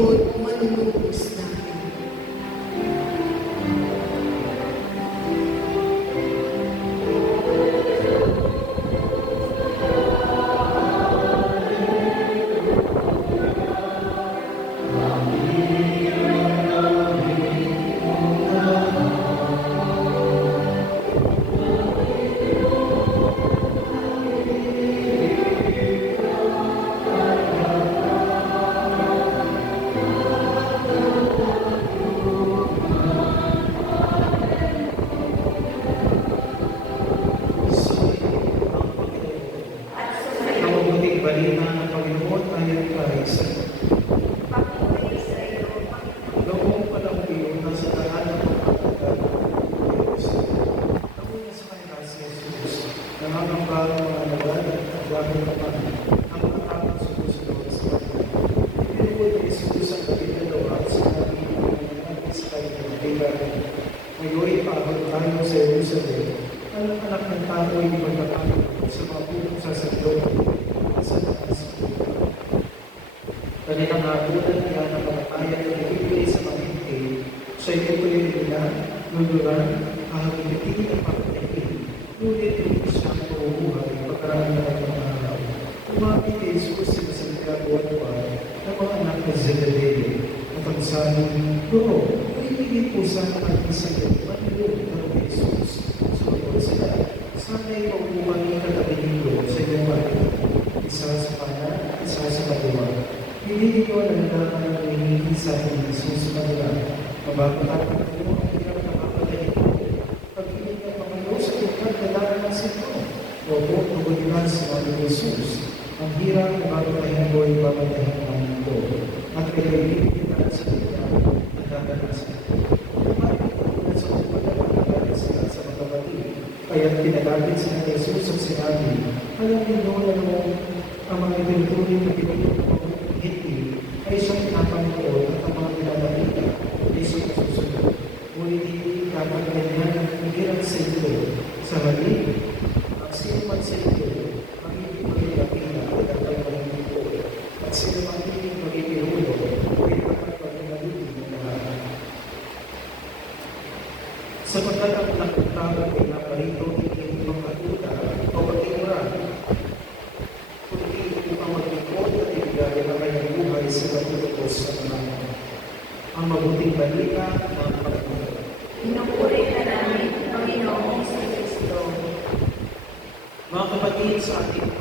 lingkod o manunubos namin. Balita ng Panginoon ayon kay Isa. Noong panahon iyon, nasa daan ng pagkakataon ng Diyos. Nakuha sa kanila si Jesus, nangangamba ng mga nagad at dahil naman ang mga taong sumusunod sa kanila. Pinukod ni Jesus ang kapitalawa at sinabi ng mga sa kanyang kailangan. Ngayon, paabot tayo sa Jerusalem, ang anak ng tao ay magkakaroon sa mga punong sasadote sa taas. Kanilang habulan niya na kamatayan na ibigay sa pamilya, siya itutuloy nila, luluran, hahagitin at papatayin. Ngunit hindi siya mabubuhay pagkaraan na kanyang araw. Umapit kay Jesus sila sa nagkabuan-buan ng mga anak na Zebedeo. At ang sabi, Loro, ibigay po sa isang manilog ng Jesus. Sumunod sila, sana'y mabubuhay katabi nilo sa iyong bahay. Isa sa kanan, isa sa kaliwa. Hindi nyo nalaman ang hinihingi sa akin ng Jesus sa kanila. Mababatakan mo ang hirap na kapatid ko. Pag-ibig ng Panginoon sa ikat na daan ng sito. Opo, nagulinan sa mga ni Jesus. Ang hirap na babatahin ko ay babatahin ng mundo. At kayo ibigyan sa kanya ang dadanasan. Kumain sa kumbaga pagkakalit sila sa mga kapatid. Kaya't pinagabit sila ni Jesus at sinabi, alam ninyo na noong ang mga pinatuloy na pinatuloy hindi ay siyang pinapanood at ang mga pinabalita ay siyang susunod. Ngunit hindi dapat ganyan ang higirang sa ito. Sa hali, ang sino man sa ito, ang hindi magigapila ay dapat mahintito. At sino man hindi magigirulo, ay dapat pagkamalili ng lahat. Sapagkat ang nakutao ay naparito hindi mga katuta o pag-iura, sa pagtutukos sa Panginoon. Ang mabuting balita ng Panginoon. Pinupuri ka namin, Panginoong Kristo. Mga kapatid, sa ating